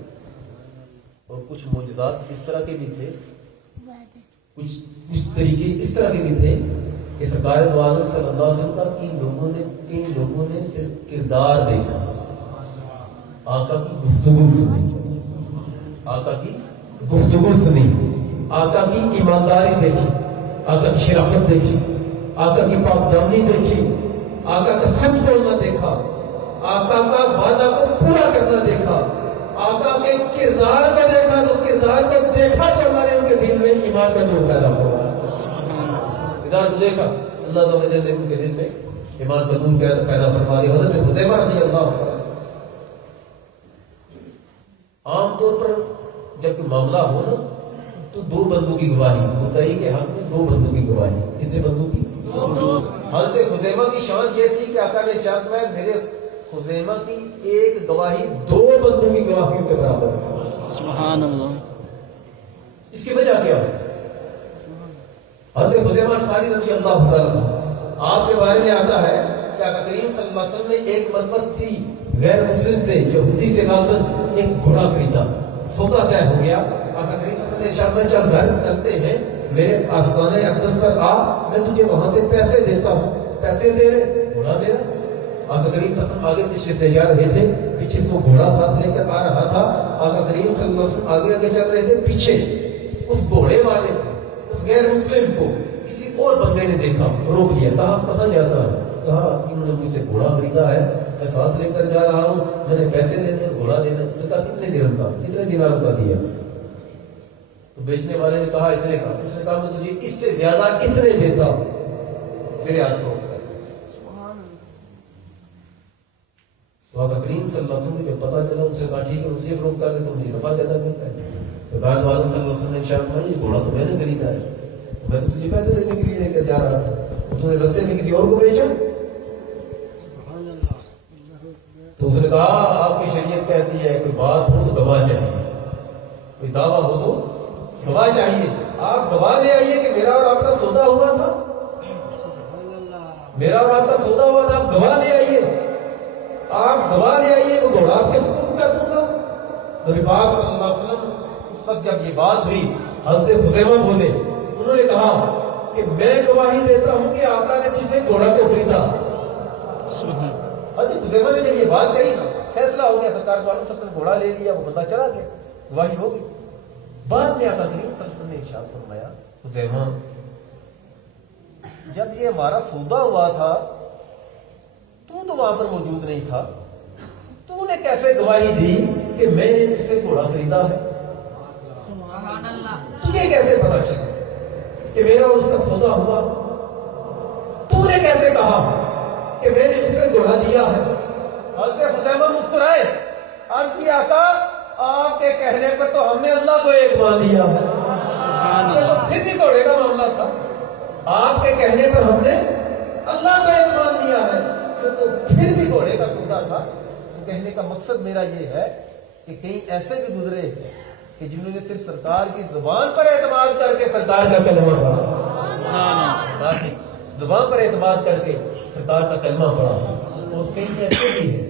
اور کچھ معجزات اس طرح کے بھی تھے, کچھ طریقے اس طرح کے بھی تھے کہ سرکار دو عالم صلی اللہ علیہ وسلم کا کئی لوگوں نے صرف کردار دیکھا, آقا کی گفتگو سنی, آقا کی گفتگو سنی, آقا کی ایمانداری دیکھی, آقا کی شرافت دیکھی, آقا کی پاک دامنی دیکھی, آقا کا سچ بولنا دیکھا, آقا کا وعدہ کو پورا کرنا دیکھا, آقا کے کردار کو دیکھا. تو کردار کو دیکھا تو اللہ نے ان کے دل میں ایمان کا نور پیدا ہوا. کردار کو دیکھا اللہ عز و جل نے ان کے دل میں ایمان کا نور پیدا فرما دیا. حضرت حذیفہ رضی اللہ عنہ عام طور پر جب کوئی معاملہ ہو نا تو دو بندوں کی گواہی ہوتا ہی کہ حق میں دو بندوں کی گواہی. کتنے بندوں کی؟ حضرت حذیفہ کی شان یہ تھی کہ آقا نے ارشاد میں میرے حذیفہ کی ایک گواہی دو بندوں کی گواہیوں کے برابر ہے. سبحان اللہ. اس کی وجہ کیا ہے؟ حضرت حذیفہ انصاری رضی اللہ تعالیٰ آپ کے بارے میں آتا ہے کہ آقا کریم صلی اللہ علیہ وسلم نے ایک مرتبہ کسی غیر مسلم سے یہودی سے غالباً ایک گھوڑا خریدا, سودا طے ہو گیا. آقا کریم صلی اللہ علیہ وسلم نے ارشاد میں چل گھر چلتے ہیں میرے آستانے اقدس پر آ, میں تجھے وہاں سے پیسے دیتا ہوں. پیسے دے رہے, گھوڑا دے رہا. آقا کریم صلی اللہ علیہ وسلم آگے تشریف لے جا رہے تھے, پیچھے اس کو گھوڑا ساتھ لے کر آ رہا تھا. آقا کریم صلی اللہ علیہ وسلم آگے آگے چل رہے تھے, پیچھے اس گھوڑے والے اس غیر مسلم کو کسی اور بندے نے دیکھا, روک لیا. کہا کہاں جاتا ہے؟ کہا انہوں نے مجھ سے گھوڑا خریدا ہے, میں ساتھ لے کر جا رہا ہوں, میں نے پیسے لینے گھوڑا دینا. اس نے کہا کتنے درہم کا, کتنے دینار کا دیا؟ تو بیچنے والے نے کہا اتنے کا. اس نے کہا میں تجھے اس سے زیادہ اتنے دیتا ہوں, میرے ہاتھ روک کر. تو آقا کریم صلی اللہ علیہ وسلم کو جب پتا چلا اس نے کہا ٹھیک ہے مجھے فروخت کر دے تو مجھے نفع زیادہ ملتا ہے. سرکار دو عالم صلی اللہ علیہ وسلم نے ارشاد فرمایا یہ گھوڑا تو میں نے خریدا ہے, میں تو تجھے پیسے دینے کے لیے لے کر جا رہا تھا, تو نے رستے میں کسی اور کو بیچا. تو اس نے کہا آپ کی شریعت کہتی ہے کوئی بات ہو تو گواہ چاہیے, کوئی دعویٰ ہو تو گواہ چاہیے. آپ گواہ لے آئیے کہ میرا اور آپ کا سودا ہوا تھا, میرا اور آپ کا سودا ہوا تھا, آپ گواہ لے آئیے. آپ گواہ لے آئیے, وہ گھوڑا آپ کے سپرد کر دوں گا. نبی پاک صلی اللہ علیہ وسلم اس وقت جب یہ بات ہوئی حضرت حذیفہ بولے, انہوں نے کہا کہ میں گواہی دیتا ہوں کہ آقا نے تجھ سے گھوڑا کو خریدا. حضرت حذیفہ نے جب یہ بات کہی نا فیصلہ ہو گیا, سرکار دو عالم صلی اللہ علیہ وسلم نے گھوڑا لے لیا, وہ بندہ چلا گیا, گواہی ہو گئی. بعد میں آقا کریم صلی اللہ علیہ وسلم نے ارشاد فرمایا حذیفہ جب یہ ہمارا سودا ہوا تھا تو وہاں پر موجود نہیں تھا, تو نے کیسے گواہی دی کہ میں نے اس سے گھوڑا خریدا ہے؟ تجھے کیسے پتا چلا کہ میرا اس کا سودا ہوا؟ تو نے کیسے کہا کہ میں نے اسے دہا دیا ہے؟ حضرت خزیمہ مسکرائے، عرض کیا آقا آپ کے کہنے پر تو ہم نے اللہ کو ایک مان لیا ہے۔ یہ تو پھر بھی گھوڑے کا معاملہ تھا، آپ کے کہنے پر ہم نے اللہ کو ایک مان لیا ہے، یہ تو پھر بھی گھوڑے کا سودا تھا۔ تو کہنے کا مقصد میرا یہ ہے کہ کئی ایسے بھی گزرے کہ جنہوں نے صرف سرکار کی زبان پر اعتماد کر کے سرکار کا کلمہ پڑھا، زبان پر اعتماد کر کے سرکار کا کلمہ پڑھا۔ اور کئی ایسے بھی ہیں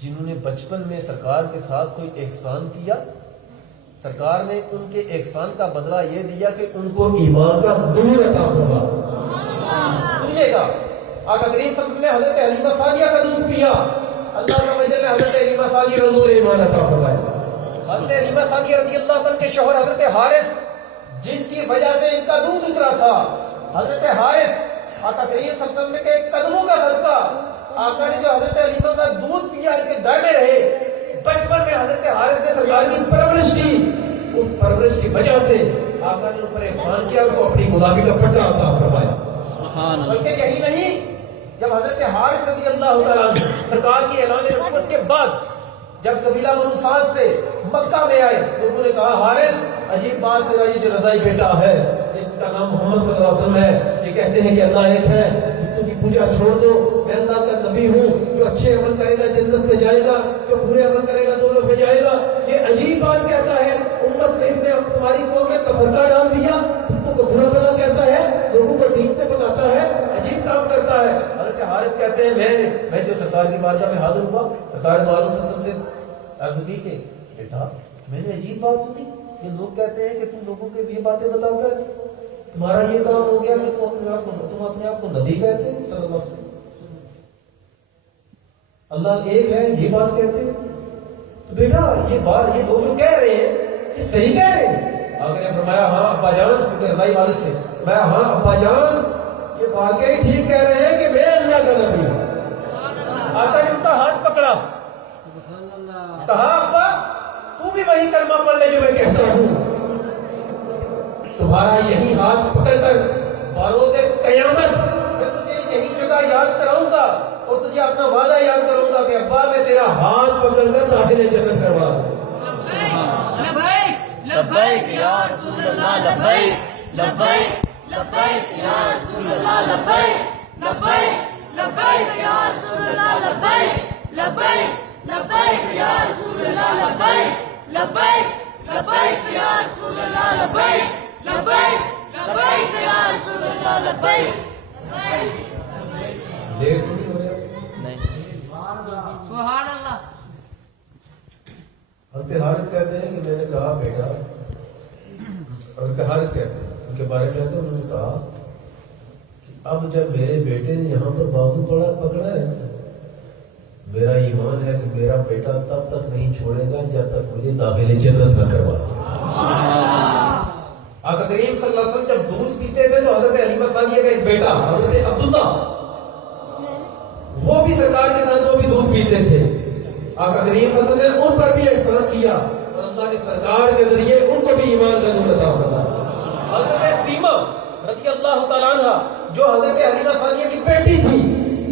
جنہوں نے بچپن میں سرکار کے ساتھ کوئی احسان کیا، سرکار نے ان کے احسان کا بدلہ یہ دیا کہ ان کو ایمان کا نور عطا فرما۔ سنیے گا، آقا کریم صلی اللہ علیہ وسلم نے حضرت حلیمہ سعدیہ کا دودھ پیا، اللہ تعالیٰ نے حضرت حلیمہ سعدیہ کا نور ایمان عطا فرمایا۔ حضرت حلیمہ سعدیہ رضی اللہ عنہ کے شوہر حضرت حارث، جن کی وجہ سے ان کا دودھ اترا تھا، حضرت حارث آقا کریم صلی اللہ علیہ وسلم کے قدموں کا صدقہ، آقا نے جو حضرت حلیمہ کا دودھ پیا ان کے گھر میں رہے، بچپن میں حضرت حارث نے سرکار کی پرورش کی، اس پرورش کی وجہ سے آقا نے ان پر احسان کیا، ان کو اپنی غلامی کا پٹا عطا فرمایا۔ سبحان اللہ۔ بلکہ یہی نہیں، جب حضرت حارث رضی اللہ تعالیٰ عنہ سرکار کی اعلان نبوت کے بعد جب قبیلہ بنو سعد سے مکہ میں آئے، لوگوں نے کہا حارث عجیب بات، تیرا یہ جو رضائی بیٹا ہے جس کا نام محمد صلی اللہ علیہ وسلم ہے، یہ کہتے ہیں کہ اللہ ایک ہے، تو کی پوجا چھوڑ دو، میں اللہ کا نبی ہوں، جو اچھے عمل کرے گا جنت میں جائے گا، جو برے عمل کرے گا دوزخ میں جائے گا، یہ عجیب بات کہتا ہے، امت میں اس نے تمہاری قوم میں تفرقہ ڈال دیا، تم کو برا بھلا کہتا ہے، لوگوں کو دین سے بتاتا ہے، عجیب کام کرتا ہے۔ حضرت حارث کہتے ہیں میں جو سرکار کی بارگاہ میں حاضر ہوا، سرکار دو عالم صلی اللہ علیہ وسلم سے عرض کی کہ بیٹا میں نے عجیب بات سنی، یہ لوگ کہتے ہیں کہ تم لوگوں کے یہ باتیں بتا کر تمہارا یہ کام ہو گیا کہ تم اپنے آپ کو نبی کہتے ہیں صلی اللہ علیہ وسلم، اللہ ایک ہے یہ بات کہتے ہیں، تو بیٹا یہ بات یہ لوگ جو کہہ رہے ہیں یہ صحیح کہہ رہے ہیں؟ آقا نے فرمایا ہاں ابا جان، کیونکہ رضائی والد تھے، میں ہاں ابا جان یہ واقعی ٹھیک کہہ رہے ہیں کہ میں اللہ کا نبی ہوں۔ آقا نے ان کا ہاتھ پکڑا، کہا ابا تو بھی وہی کلمہ پڑھ لے جو میں کہتا ہوں، تمہارا یہی ہاتھ پکڑ کر بروز قیامت میں تجھے یہی جگہ یاد کراؤں گا اور تجھے اپنا وعدہ یاد کروں گا کہ ابا میں تیرا ہاتھ پکڑ کر داخل جنت کروا دوں۔ لبیک لبیک یا رسول اللہ، لبیک لبیک لبیک یا رسول اللہ، لبیک لبیک لبیک یا رسول اللہ، لبیک لبیک لبیک یا رسول اللہ، لبیک لبیک لبیک یا رسول اللہ، لبیک لبیک لبیک یا رسول اللہ، لبیک۔ سبحان اللہ۔ حضرت حارث کہتے ہیں کہ میں نے کہا بیٹا، حضرت حارث کہتے ہیں ان کے بارے میں کہتے ہیں، انہوں نے کہا کہ اب جب میرے بیٹے نے یہاں پر بازو پکڑا ہے، میرا ایمان ہے کہ میرا بیٹا تب تک نہیں چھوڑے گا جب تک مجھے داخل جنت نہ کروا۔ آقا کریم صلی اللہ علیہ وسلم جب دودھ پیتے تھے تو حضرت حلیمہ سعدیہ کا ایک بیٹا حضرت عبداللہ وہ بھی سرکار کے ساتھ وہ بھی دودھ پیتے تھے۔ آقا کریم صلی اللہ علیہ وسلم نے ان پر بھی احسان کیا اور اللہ نے سرکار کے ذریعے ان کو بھی ایمان کا نور عطا فرمایا۔ حضرت سیما رضی اللہ تعالیٰ عنہ جو حضرت حلیمہ سعدیہ کی بیٹی تھی،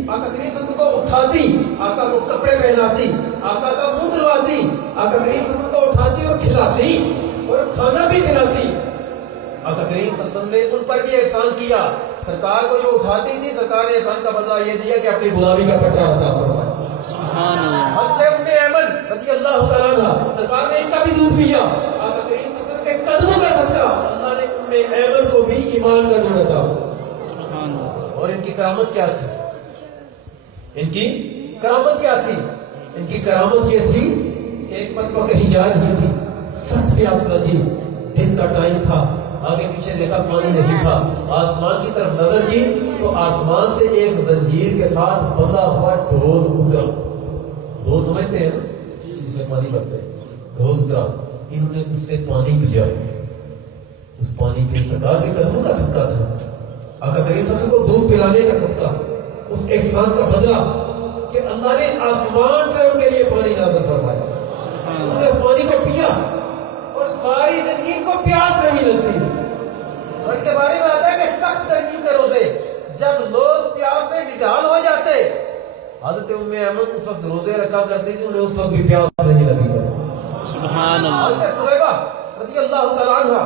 آقا کریم صلی اللہ علیہ وسلم کو اٹھاتی، آقا کو کپڑے پہناتی، آقا کا منہ دھلواتی، آقا کریم صلی اللہ علیہ وسلم کو اٹھاتی اور کھلاتی اور کھانا بھی کھلاتی۔ آقا کریم صلی اللہ علیہ وسلم نے ان پر بھی احسان کیا، سرکار کو جو اٹھاتی تھی سرکار نے احسان کا بدلہ یہ دیا کہ اپنی غلامی کا پٹا عطا فرمایا۔ سبحان اللہ۔ حضرت ام ایمن رضی اللہ تعالیٰ عنہ سرکار نے ان کا بھی دودھ پیا، آقا کریم صلی اللہ علیہ وسلم کے قدموں کا صدقہ اللہ نے ام ایمن کو بھی ایمان کا نور عطا۔ سبحان اللہ۔ اور ان کی کرامت کیا تھی؟ ان کی کرامت کیا تھی؟ ان کی کرامت یہ تھی کہ ایک مرتبہ کہیں جا رہی تھی، سخت پیاس لگی، دن کا ٹائم تھا، آگے پیچھے دیکھا پانی نہیں تھا، آسمان کی طرف نظر کی تو آسمان سے ایک زنجیر کے ساتھ بندھا ہوا ڈھول اترا۔ ڈھول سمجھتے ہیں جس میں پانی بھرتے ہیں، ڈھول اترا، انہوں نے اس سے پانی پیا، اس پانی پہ سرکار کے قدموں کا صدقہ تھا، آقا کریم صلی اللہ علیہ وسلم کو دودھ پلانے کا صدقہ، اس احسان کا بدلہ کہ اللہ نے آسمان سے ان کے لیے پانی نازل فرمایا، انہوں نے اس پانی کو پیا اور ساری زندگی کو پیاس نہیں لگتی۔ اور ان کے بارے میں آتا ہے کہ سخت گرمی کے روزے صدقہ کرتی تھی انہیں اس وقت بھی پیاس نہیں لگی ہے. سبحان اللہ. حضرت صہیبہ رضی اللہ تعالیٰ عنہ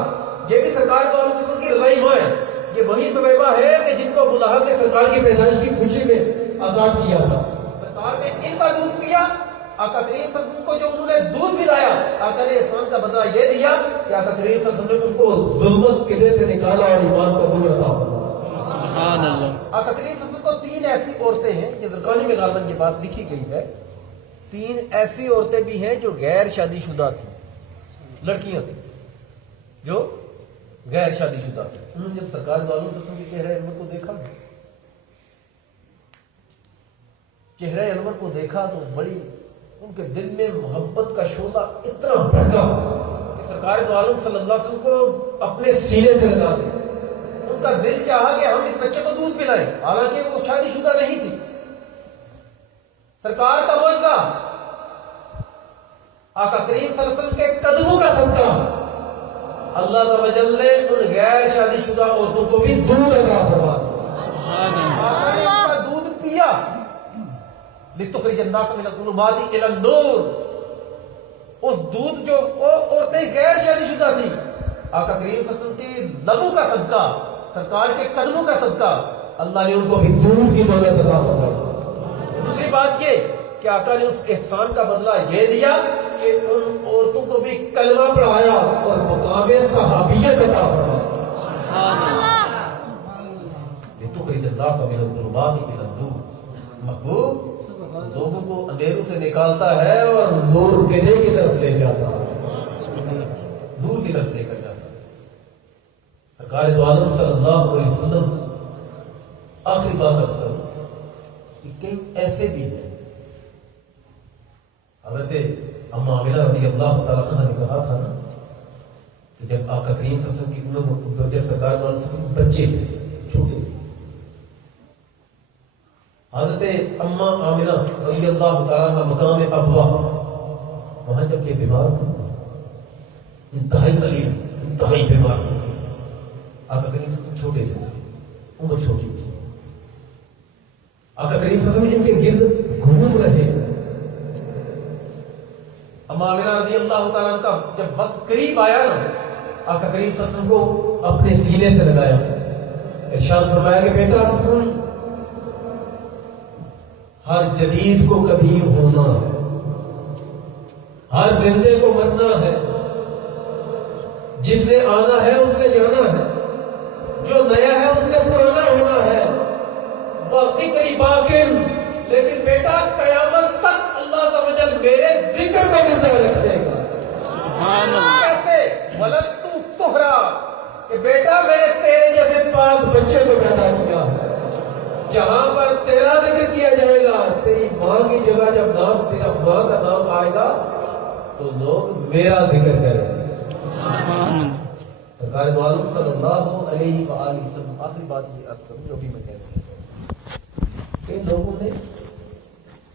یہ بھی سرکار کو علیہ وسلم کی رضائی ماں ہے. یہ وہی صہیبہ ہے کہ جن کو ابو لہب نے سرکار کی پیدائش کی خوشی میں آزاد کیا تھا. سرکار نے ان کا دودھ پیا. آقا کریم صلی اللہ علیہ وسلم کو جو انہوں نے دودھ پلایا آقا نے احسان کا بدلہ یہ دیا کہ آقا کریم صلی اللہ علیہ وسلم نے ان کو ظلمت قلعے سے نکالا اور ایمان کا نور عطا فرمایا. سبحان اللہ. آقا کریم صلی اللہ علیہ وسلم کو 3 ایسی عورتیں ہیں, یہ زرقانی میں غالباً یہ بات لکھی گئی ہے, 3 ایسی عورتیں بھی ہیں جو غیر شادی شدہ تھیں, لڑکیاں تھیں جو غیر شادی شدہ تھیں. انہوں نے جب سرکار والوں سے کے چہرہ انور کو دیکھا, چہرہ انور کو دیکھا تو بڑی ان کے دل میں محبت کا شعلہ اتنا بھڑکا کہ سرکار دو عالم صلی اللہ علیہ وسلم کو اپنے سینے سے لگا دیا. ان کا دل چاہا کہ ہم اس بچے کو دودھ پلائیں, حالانکہ وہ شادی شدہ نہیں تھی. سرکار کا معجزہ, آقا کریم صلی اللہ علیہ وسلم کے قدموں کا صدقہ, اللہ عز و جل نے ان غیر شادی شدہ عورتوں کو بھی دودھ عطا فرما دیا. سبحان اللہ. آقا نے ان کا دودھ پیا. لِتُخْرِجَ النَّاسَ مِنَ الظُّلُمَاتِ إِلَى النُّورِ. اس دودھ جو وہ عورتیں غیر شادی شدہ تھی, آقا کریم صلی اللہ علیہ وسلم کے لبوں کا صدقہ, سرکار کے قدموں کا صدقہ, اللہ نے ان کو بھی دودھ کی دولت عطا فرمائی. دوسری بات یہ کہ آقا نے اس احسان کا بدلہ یہ دیا کہ ان عورتوں کو بھی کلمہ پڑھایا اور مقام صحابیت عطا فرمائی. سبحان اللہ. لِتُخْرِجَ النَّاسَ مِنَ الظُّلُمَاتِ إِلَى النُّورِ. محبوب لوگوں کو اندھیروں سے نکالتا ہے اور نور قلعے کی طرف لے جاتا ہے, نور کی طرف لے کر جاتا ہے. سرکار دو عالم صلی اللہ علیہ وسلم آخری بات اصل کہ کئی ایسے بھی ہیں. حضرت اما عامرہ رضی اللہ تعالیٰ عنہ نے کہا تھا نا کہ جب آقا کریم صلی اللہ علیہ وسلم کی عمر, جب سرکار دو عالم صلی اللہ علیہ وسلم بچے تھے, چھوٹے تھے, حضرت اما عامرہ رضی اللہ تعالیٰ عنہ مقام ابوا, وہاں جب یہ بیمار ہوئے, انتہائی علیل, انتہائی بیمار ہوئے. آقا کریم صلی اللہ علیہ وسلم چھوٹے سے تھے, عمر چھوٹی تھی. آقا کریم صلی اللہ علیہ وسلم ان کے گرد گھوم رہے. اما عامرہ رضی اللہ تعالیٰ عنہ کا جب وقت قریب آیا نا, آقا کریم صلی اللہ علیہ وسلم کو اپنے سینے سے لگایا, ارشاد فرمایا کہ بیٹا سن, ہر جدید کو قدیم ہونا ہے, ہر زندے کو مرنا ہے, جس نے آنا ہے اس نے جانا ہے, جو نیا ہے اس نے پرانا ہونا ہے. وَذِكْرِ بَاقٍ, لیکن بیٹا قیامت تک اللہ عز و جل میرے ذکر کو زندہ رکھے گا. سبحان اللہ. کیسے؟ وَلَدْتُ طُہْرًا, کہ بیٹا میں نے تیرے جیسے پاک بچے کو پیدا کیا ہے. جہاں پر تیرا ذکر کیا جائے گا, تیری ماں کی جگہ جب نام تیرا ماں کا نام آئے گا تو لوگ میرا ذکر کریں گے. سبحان اللہ. سرکار دو عالم صلی اللہ علیہ وآلہ وسلم, آخری بات یہ عرض کروں جو بھی میں کہہ رہا ہوں کہ لوگوں نے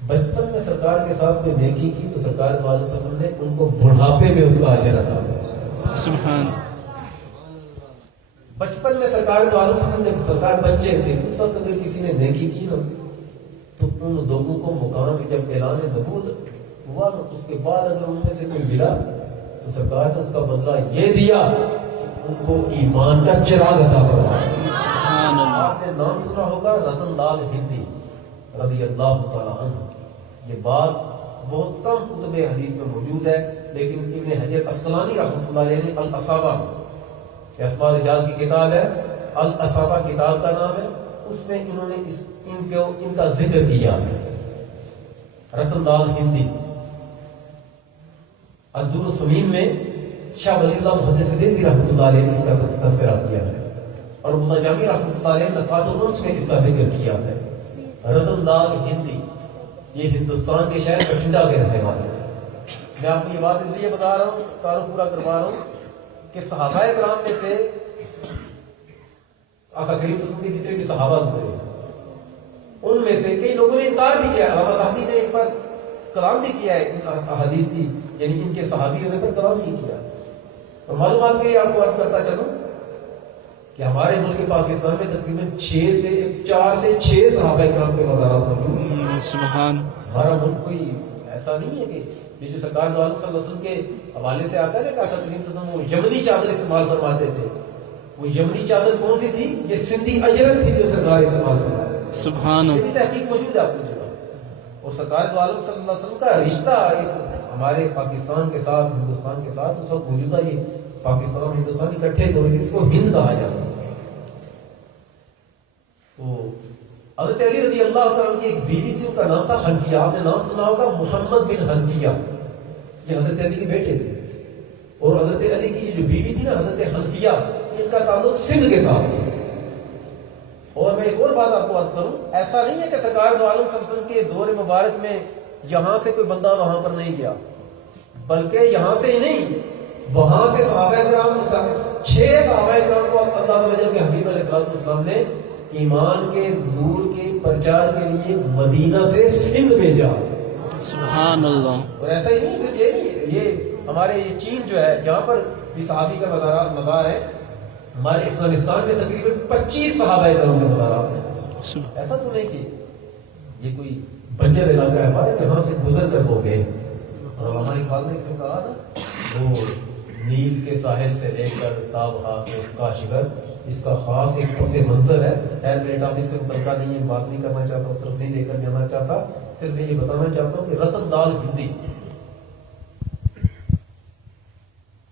بچپن میں سرکار کے ساتھ میں نیکی کی تو سرکار دو عالم صلی اللہ علیہ وسلم نے ان کو بڑھاپے میں اس کا اجر عطا کیا. سبحان. بچپن میں سرکار دو عالم صلی اللہ علیہ وسلم جب سرکار بچے تھے اس وقت اگر کسی نے نیکی کی نا تو ان لوگوں کو مقام جب اعلان نبوت ہوا نا اس کے بعد اگر ان میں سے کوئی ملا تو سرکار نے اس کا بدلہ یہ دیا کہ ان کو ایمان کا چراغ عطا فرمایا. سبحان اللہ. آپ نے نام سنا ہوگا رتن لال ہندی رضی اللہ تعالیٰ عنہ. یہ بات بہت کم کتب حدیث میں موجود ہے, لیکن ابن حجر اسقلانی رحمۃ اللہ علیہ نے الاصابہ, اسماء رجال کی کتاب ہے, الاصابہ کتاب کا نام ہے, اس میں انہوں نے ان کا ذکر کیا ہے. رتن لال ہندی الدر السمین میں شاہ ولی اللہ محدث دہلوی رحمۃ اللہ علیہ نے اس کا تذکرہ کیا ہے, اور مولانا جامی رحمۃ اللہ علیہ نے نقاط الانس میں اس کا ذکر کیا ہے. رتن لال ہندی یہ ہندوستان کے شہر بٹھنڈا کے رہنے والے ہیں. میں آپ کو یہ بات اس لیے بتا رہا ہوں, تعارف پورا کروا رہا ہوں کہ صحابہ کرام میں سے آقا کریم صلی اللہ علیہ وسلم کے جتنے بھی صحابہ گزرے ان میں سے کئی لوگوں نے انکار بھی کیا. علامہ صاحبی نے ایک بار کلام بھی کیا ہے ان احادیث کی, یعنی ان کے صحابی ہونے پر کلام بھی کیا. اور معلومات کے لیے آپ کو عرض کرتا چلوں کہ ہمارے ملک پاکستان میں تقریباً 4 سے 6 صحابہ کرام کے مزارات موجود ہیں. سبحان. ہمارا ملک کوئی ایسا نہیں ہے کہ یہ جو سرکار دو عالم صلی اللہ علیہ وسلم کے حوالے سے آتا ہے نا کہ آقا کریم صلی اللہ علیہ وسلم وہ یمنی چادر استعمال فرماتے تھے. وہ یمنی چادر کون سی تھی؟ یہ سندھی اجرت تھی جو سرکار استعمال فرماتے. سبحان یہ اللہ. بھی تحقیق موجود ہے آپ کی جگہ. اور سرکار دو عالم صلی اللہ علیہ وسلم کا رشتہ اس ہمارے پاکستان کے ساتھ، ہندوستان کے ساتھ اس وقت موجود تھا. یہ پاکستان اور ہندوستان اکٹھے تھے، اس کو ہند کہا جاتا ہے. تو حضرت علی رضی اللہ تعالیٰ کی ایک بیوی تھی، ان کا نام تھا حنفیہ. آپ نے نام سنا ہوگا محمد بن حنفیہ. یہ حضرت علی کے بیٹے تھے. اور حضرت علی کی جو بیوی تھی نا حضرت حنفیہ، ان کا تعلق سندھ کے ساتھ تھا. اور میں ایک اور بات آپ کو عرض کروں، ایسا نہیں ہے کہ سرکار دو عالم صلی اللہ علیہ وسلم کے دور مبارک میں یہاں سے کوئی بندہ وہاں پر نہیں گیا، بلکہ یہاں سے ہی نہیں، وہاں سے صحابہ کرام 6 صحابہ کرام کو اللہ تعالیٰ کے حبیب علیہ السلام نے ایمان کے نور کے پرچار کے لیے مدینہ سے سندھ بھیجا. سبحان اللہ. اور ایسا ہی نہیں، صرف یہ نہیں، یہ ہمارے یہ چین جو ہے یہاں پر بھی صحابی کا مزار ہے. ہمارے افغانستان میں تقریباً 25 صحابہ کرام کے مزارات ہیں. ایسا تو نہیں کہ یہ کوئی بنجر علاقہ ہے ہمارے، یہاں سے گزر کر ہو گئے. اور ہمارے اقبال نے کیوں کہا نا، وہ نیل کے ساحل سے لے کر تابہا کے کاشغر، اس کا خاص ایک پس منظر ہے. خیر میرے ٹاپک سے متعلقہ نہیں ہے، بات نہیں کرنا چاہتا، اس طرف نہیں لے کر جانا چاہتا. صرف میں یہ بتانا چاہتا ہوں کہ رتن دال ہندی،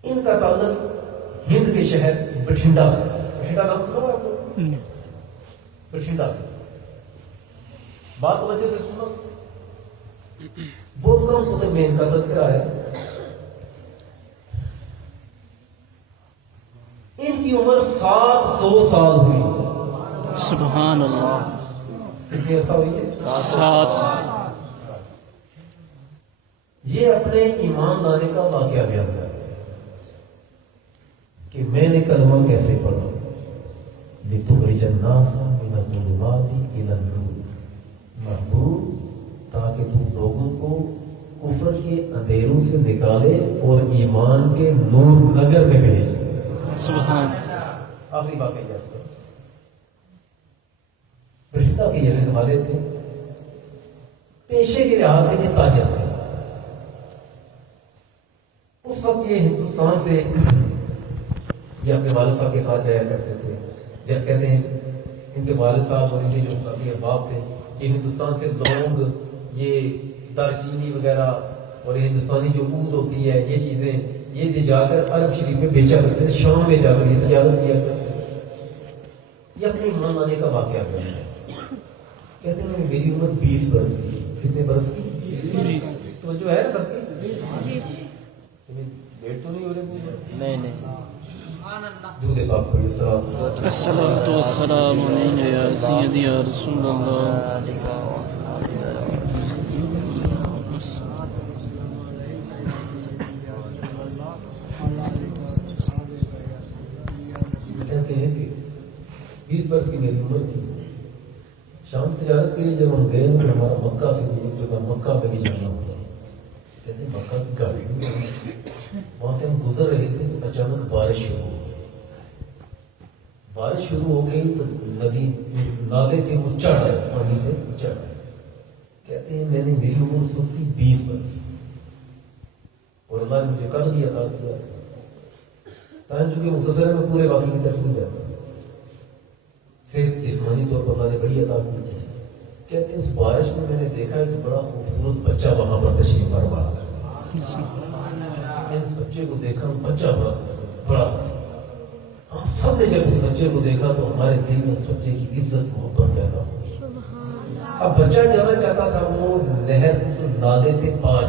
ان کا تعلق ہند کے شہر بٹھنڈا سے. بٹھنڈا نام سنا آپ کو؟ بٹھنڈا سے. بات توجہ سے سنو، بہت کم کتب میں ان کا تذکرہ ہے. ان کی عمر 700 سال ہوئی. سبحان اللہ. کتنی عرصہ ہوئی ہے؟ 7. یہ اپنے ایمان لانے کا واقعہ بیان کر رہے ہیں کہ میں نے کلمہ کیسے پڑھا. لِتُخْرِجَ النَّاسَ مِنَ الظُّلُمَاتِ إِلَى النُّورِ، محبوب تاکہ تم لوگوں کو کفر کے اندھیروں سے نکالے اور ایمان کے نور نگر میں بھیج. سبحان. آخری واقعہ یہ ہے، بٹھنڈا کے یہ رہنے والے تھے، پیشے کے لحاظ سے یہ تاجر تھے. اس وقت یہ ہندوستان سے یہ اپنے والد صاحب کے ساتھ جایا کرتے تھے. جب کہتے ہیں ان کے والد صاحب اور ان کے جو ساتھی احباب تھے، یہ ہندوستان سے لونگ، یہ دار چینی وغیرہ اور یہ ہندوستانی جو اود ہوتی ہے، یہ چیزیں یہ جا کر عرب شریف میں بیچا کرتے تھے. شام میں جا کر یہ تجارت کیا کرتے تھے. یہ اپنے ایمان لانے کا واقعہ ہے. کہتے ہیں میری عمر 20 برس کی. کتنے برس کی؟ تو جو ہے نا سب کی ڈیٹ تو نہیں ہو رہی. نہیں درود پاک پڑھیے. الصلاۃ والسلام علیک یا سیدی یا رسول اللہ. کہتے ہیں کہ 20 برس کی میری عمر تھی. شام تجارت کے لیے جب ہم گئے تو ہمارا مکہ سے بھی ایک جگہ مکہ میں بھی جانا ہوتا. کہتے ہیں مکہ کی گاڑی میں وہاں سے ہم گزر رہے تھے تو اچانک بارش شروع ہو گئی. بارش شروع ہو گئی تو ندی نالے تھے وہ چڑھ آئے، پانی سے چڑھ آئے. کہتے ہیں میں نے میری عمر اس وقت تھی 20 برس اور اللہ نے مجھے قدر بھی عطا کیا. ٹائم چونکہ مختصر ہے، میں پورے باقی کی طرف نہیں جاتا. صرف جسمانی طور پر اللہ نے بڑی عطا کی ہے. کہتے ہیں اس بارش میں نے دیکھا ہے کہ بڑا خوبصورت بچہ وہاں پر تشریف فرما ہے. اس بچے کو دیکھا، بچہ بڑا ہنسا. ہم سب نے جب اس بچے کو دیکھا تو ہمارے دل میں اس بچے کی عزت محبت پیدا ہوئی. اب بچہ جانا چاہتا تھا وہ نہر اس نالے سے پار.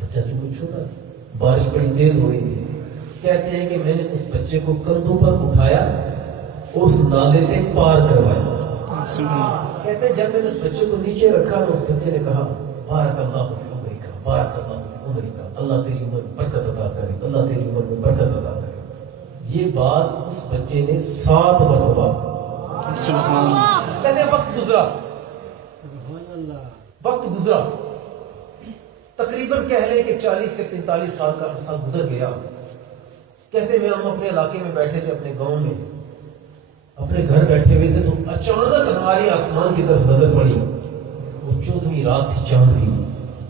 بچہ جو چھوٹا تھا، بارش بڑی تیز ہو رہی تھی. کہتے ہیں کہ میں نے اس بچے کو کندھوں پر اٹھایا اور اس نالے سے پار کروایا. کہتے ہیں جب میں نے اس بچے کو نیچے رکھا تو اس بچے نے کہا بارک اللہ فی عمرک، بارک اللہ فی عمرک، اللہ تیری عمر میں برکت عطا کرے، اللہ تیری عمر میں برکت عطا کرے. یہ بات اس بچے نے 7 مرتبہ. سبحان اللہ. کہتے ہیں وقت گزرا تقریباً کہہ لیں کہ 40 سے 45 سال کا عرصہ گزر گیا. کہتے ہیں ہم اپنے علاقے میں بیٹھے تھے، اپنے گاؤں میں اپنے گھر بیٹھے ہوئے تھے تو اچانک ہماری آسمان کی طرف نظر پڑی. وہ 14ویں رات تھی، چاند کی.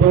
2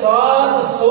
700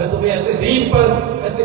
میں تمہیں ایسے دین پر ایسے